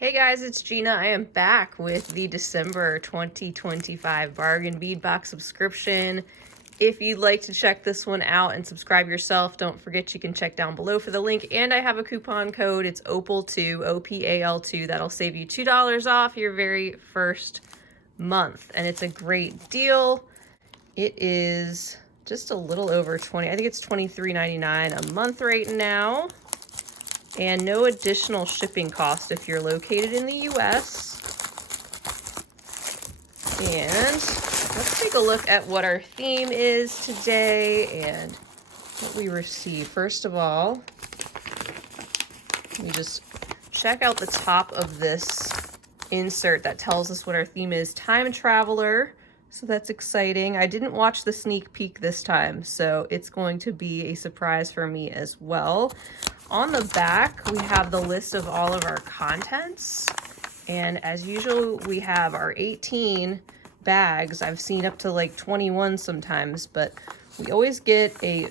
Hey guys, it's Gina. I am back with the December 2025 Bargain Bead Box subscription. If you'd like to check this one out and subscribe yourself, don't forget you can check down below for the link. And I have a coupon code. It's OPAL2, OPAL2. That'll save you $2 off your very first month. And it's a great deal. It is just a little over 20. I think it's $23.99 a month right now. And no additional shipping cost if you're located in the US. And let's take a look at what our theme is today and what we receive. First of all, let me just check out the top of this insert that tells us what our theme is. Time Traveler. So that's exciting. I didn't watch the sneak peek this time, so it's going to be a surprise for me as well. On the back, we have the list of all of our contents. And as usual, we have our 18 bags. I've seen up to like 21 sometimes, but we always get a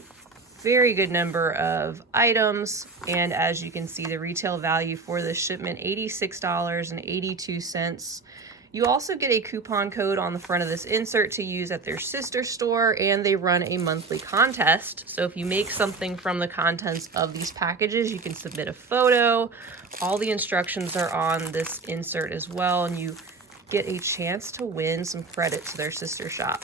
very good number of items. And as you can see, the retail value for this shipment, $86.82. You also get a coupon code on the front of this insert to use at their sister store, and they run a monthly contest. So if you make something from the contents of these packages, you can submit a photo. All the instructions are on this insert as well, and you get a chance to win some credit to their sister shop.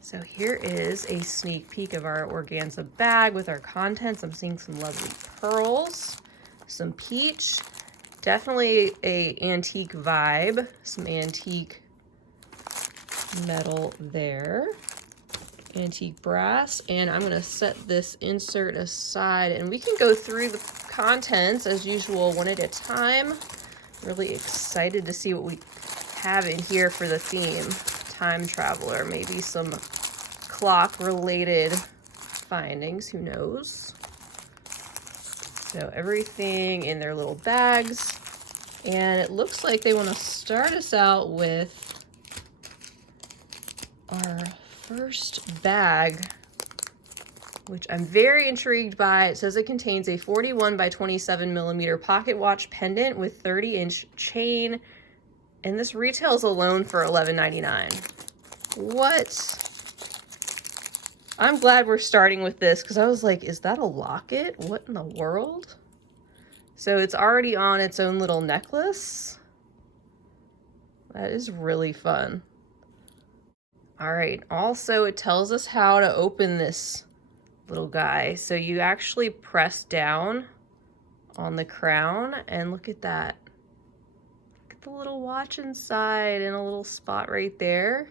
So here is a sneak peek of our organza bag with our contents. I'm seeing some lovely pearls, some peach, definitely a antique vibe, some antique metal there, antique brass, and I'm gonna set this insert aside and we can go through the contents as usual one at a time. Really excited to see what we have in here for the theme. Time Traveler, maybe some clock related findings, who knows. So everything in their little bags. And it looks like they want to start us out with our first bag, which I'm very intrigued by. It says it contains a 41 by 27 millimeter pocket watch pendant with 30-inch chain. And this retails alone for $11.99. What? I'm glad we're starting with this because I was like, is that a locket? What in the world? So it's already on its own little necklace. That is really fun. All right, also it tells us how to open this little guy. So you actually press down on the crown and look at that. Look at the little watch inside and a little spot right there.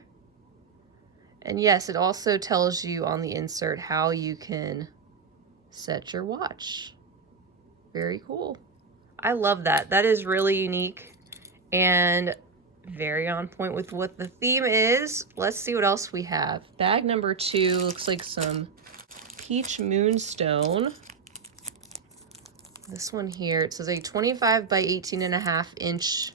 And yes, it also tells you on the insert how you can set your watch. Very cool. I love that. That is really unique and very on point with what the theme is. Let's see what else we have. Bag number 2 looks like some peach moonstone. This one here, it says a 25 by 18.5 inch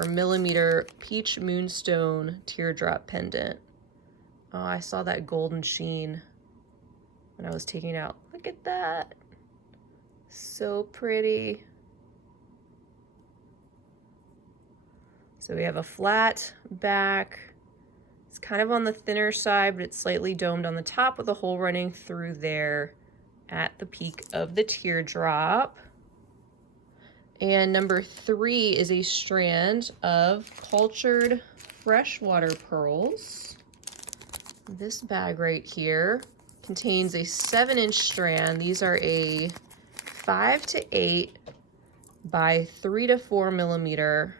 or millimeter peach moonstone teardrop pendant. Oh, I saw that golden sheen when I was taking it out. Look at that. So pretty. So we have a flat back. It's kind of on the thinner side, but it's slightly domed on the top with a hole running through there at the peak of the teardrop. And number 3 is a strand of cultured freshwater pearls. This bag right here contains a 7-inch strand. These are a 5 to 8 by 3 to 4 millimeter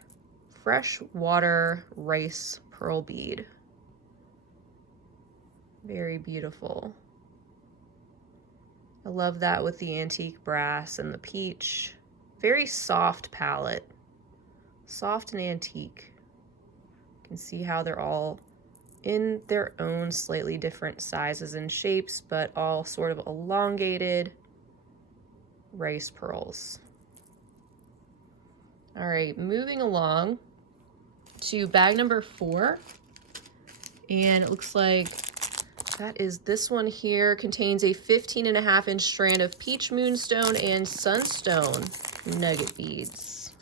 freshwater rice pearl bead. Very beautiful. I love that with the antique brass and the peach. Very soft palette. Soft and antique. You can see how they're all in their own slightly different sizes and shapes, but all sort of elongated rice pearls. All right, moving along to bag number 4. And it looks like that is this one here. Contains a 15.5 inch strand of peach moonstone and sunstone nugget beads.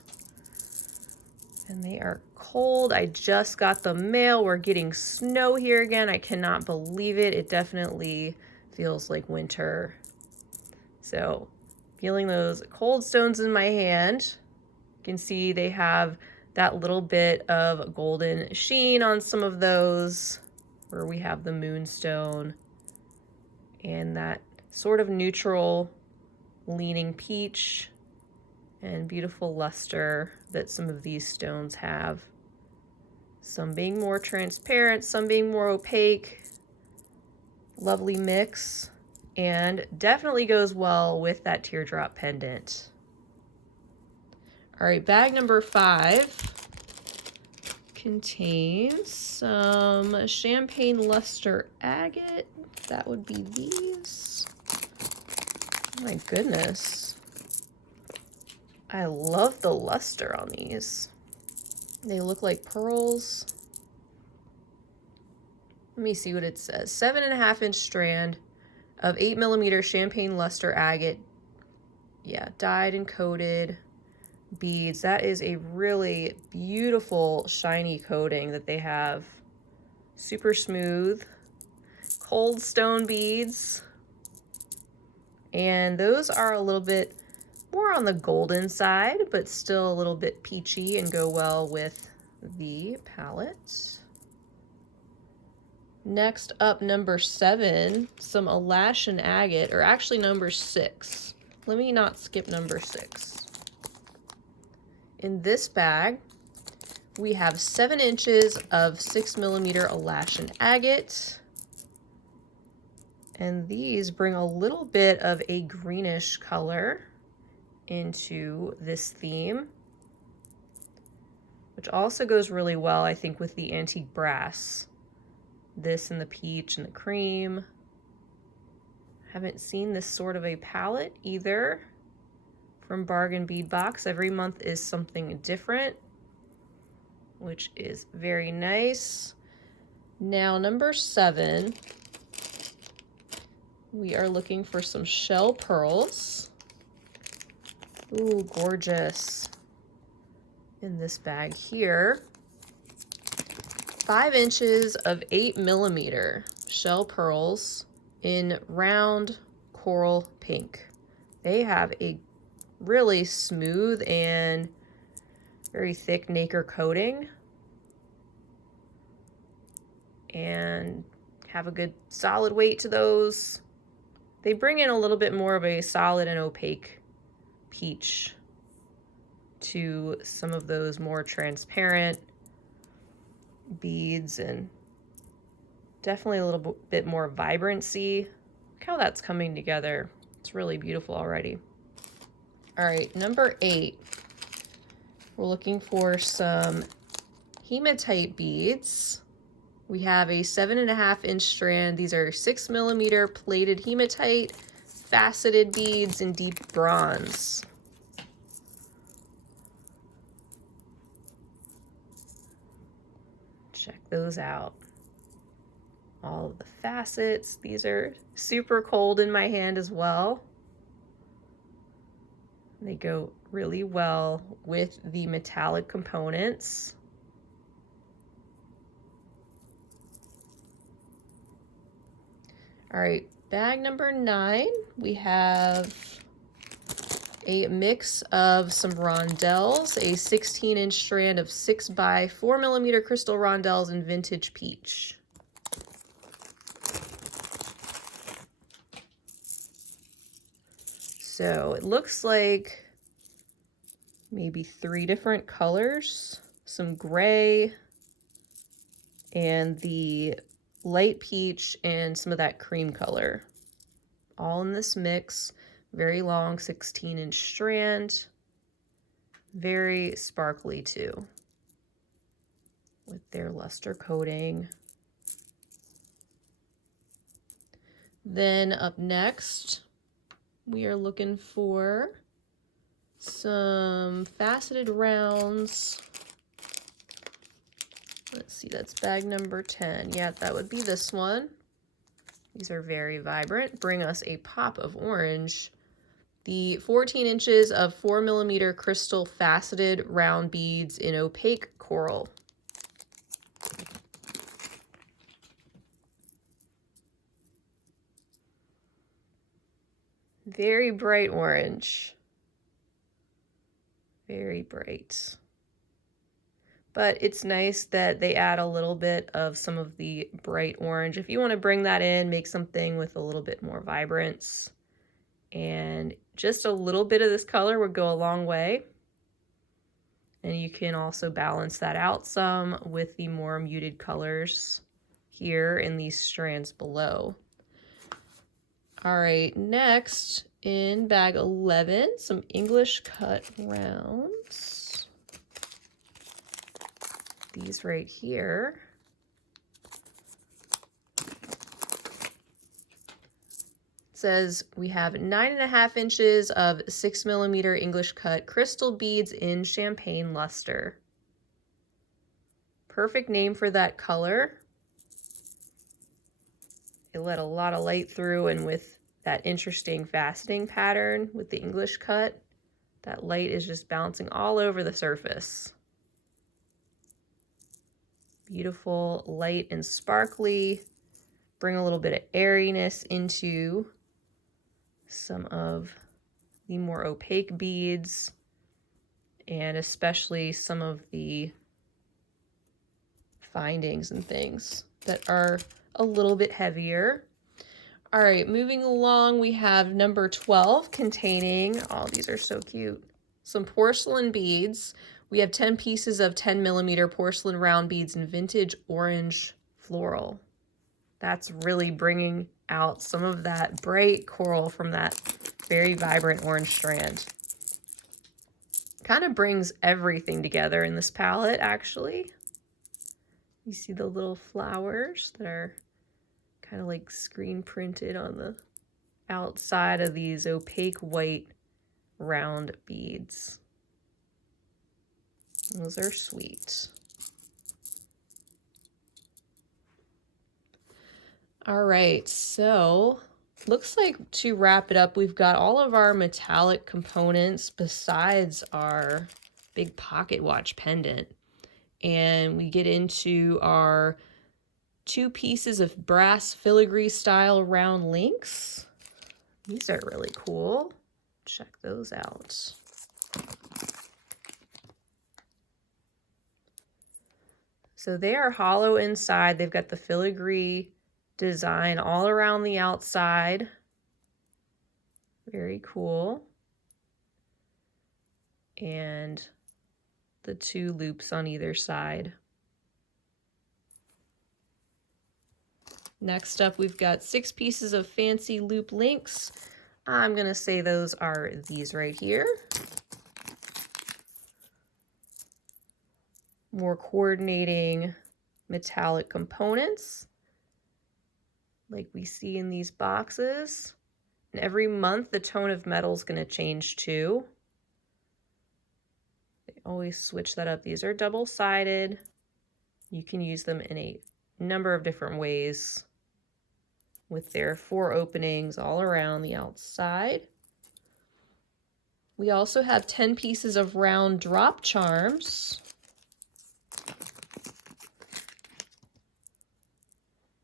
And they are cold. I just got the mail. We're getting snow here again. I cannot believe it. It definitely feels like winter. So feeling those cold stones in my hand. You can see they have that little bit of golden sheen on some of those where we have the moonstone and that sort of neutral leaning peach and beautiful luster that some of these stones have. Some being more transparent, some being more opaque. Lovely mix, and definitely goes well with that teardrop pendant. All right, bag number 5 contains some champagne luster agate. That would be these. Oh my goodness. I love the luster on these. They look like pearls. Let me see what it says. 7.5-inch strand of 8mm champagne luster agate. Yeah, dyed and coated beads. That is a really beautiful shiny coating that they have. Super smooth. Cold stone beads. And those are a little bit more on the golden side, but still a little bit peachy and go well with the palette. Next up, number 7, some Alaskan agate, or actually number 6. Let me not skip number 6. In this bag, we have 7 inches of 6mm Alaskan agate. And these bring a little bit of a greenish color into this theme, which also goes really well, I think, with the antique brass. This and the peach and the cream. Haven't seen this sort of a palette either from Bargain Bead Box. Every month is something different, which is very nice. Now, number 7, we are looking for some shell pearls. Ooh, gorgeous. In this bag here. 5 inches of 8mm shell pearls in round coral pink. They have a really smooth and very thick nacre coating and have a good solid weight to those. They bring in a little bit more of a solid and opaque peach to some of those more transparent beads, and definitely a little bit more vibrancy. Look how that's coming together. It's really beautiful already. All right, number 8. We're looking for some hematite beads. We have a 7.5-inch strand. These are 6mm plated hematite faceted beads in deep bronze. Check those out. All of the facets. These are super cold in my hand as well. They go really well with the metallic components. All right, bag number 9, we have a mix of some rondelles, a 16-inch strand of 6x4mm crystal rondelles in vintage peach. So it looks like maybe 3 different colors, some gray and the light peach and some of that cream color, all in this mix. Very long 16-inch strand, very sparkly too, with their luster coating. Then up next, we are looking for some faceted rounds. Let's see, that's bag number 10. Yeah, that would be this one. These are very vibrant, bring us a pop of orange. the 14 inches of 4mm crystal faceted round beads in opaque coral. Very bright orange. Very bright. But it's nice that they add a little bit of some of the bright orange. If you want to bring that in, make something with a little bit more vibrance. And just a little bit of this color would go a long way. And you can also balance that out some with the more muted colors here in these strands below. All right, next in bag 11, some English cut rounds. These right here. It says we have 9.5 inches of 6mm English cut crystal beads in champagne luster. Perfect name for that color. It let a lot of light through, and with that interesting faceting pattern with the English cut, that light is just bouncing all over the surface. Beautiful, light and sparkly. Bring a little bit of airiness into some of the more opaque beads, and especially some of the findings and things that are a little bit heavier. All right, moving along, we have number 12 containing, oh, these are so cute, some porcelain beads. We have 10 pieces of 10mm porcelain round beads in vintage orange floral. That's really bringing out some of that bright coral from that very vibrant orange strand. Kind of brings everything together in this palette, actually. You see the little flowers that are kind of like screen printed on the outside of these opaque white round beads. Those are sweet. All right, so looks like to wrap it up, we've got all of our metallic components besides our big pocket watch pendant. And we get into our 2 pieces of brass filigree style round links. These are really cool. Check those out. So they are hollow inside. They've got the filigree design all around the outside. Very cool. And the 2 loops on either side. Next up, we've got 6 pieces of fancy loop links. I'm gonna say those are these right here. More coordinating metallic components like we see in these boxes. And every month the tone of metal is gonna change too. They always switch that up. These are double-sided. You can use them in a number of different ways with their 4 openings all around the outside. We also have 10 pieces of round drop charms.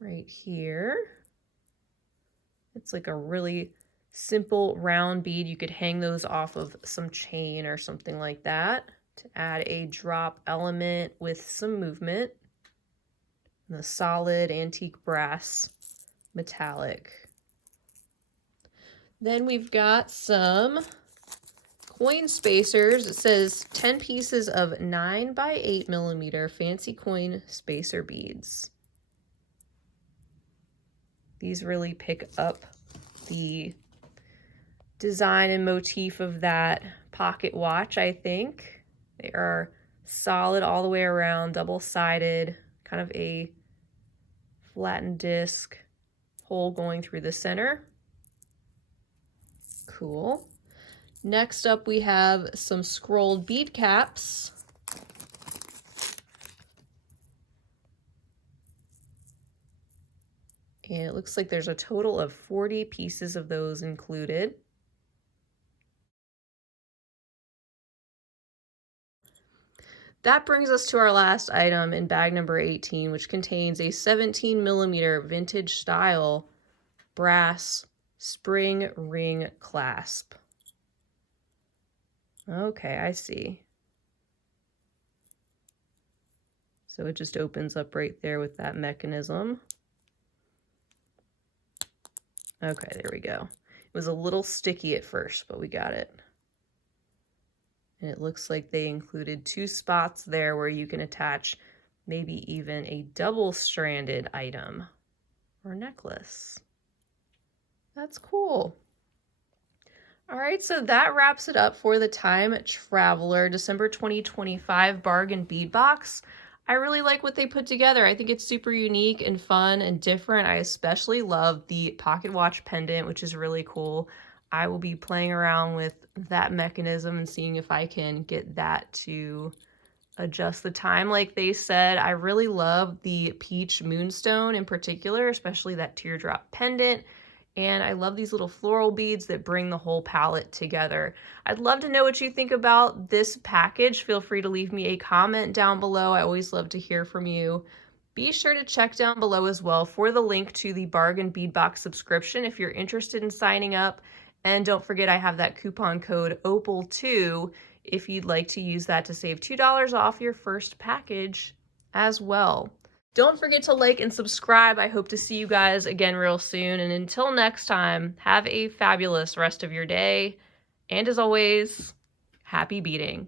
Right here. It's like a really simple round bead. You could hang those off of some chain or something like that to add a drop element with some movement. And the solid antique brass metallic. Then we've got some coin spacers. It says 10 pieces of 9x8mm fancy coin spacer beads. These really pick up the design and motif of that pocket watch, I think. They are solid all the way around, double-sided, kind of a flattened disc, hole going through the center. Cool. Next up, we have some scrolled bead caps. And it looks like there's a total of 40 pieces of those included. That brings us to our last item in bag number 18, which contains a 17mm vintage style brass spring ring clasp. Okay, I see. So it just opens up right there with that mechanism. Okay, there we go. It was a little sticky at first, but we got it. And it looks like they included 2 spots there where you can attach maybe even a double-stranded item or necklace. That's cool. All right, so that wraps it up for the Time Traveler December 2025 Bargain Bead Box. I really like what they put together. I think it's super unique and fun and different. I especially love the pocket watch pendant, which is really cool. I will be playing around with that mechanism and seeing if I can get that to adjust the time like they said. I really love the peach moonstone in particular, especially that teardrop pendant. And I love these little floral beads that bring the whole palette together. I'd love to know what you think about this package. Feel free to leave me a comment down below. I always love to hear from you. Be sure to check down below as well for the link to the Bargain Bead Box subscription if you're interested in signing up. And don't forget, I have that coupon code OPAL2 if you'd like to use that to save $2 off your first package as well. Don't forget to like and subscribe. I hope to see you guys again real soon. And until next time, have a fabulous rest of your day. And as always, happy beading.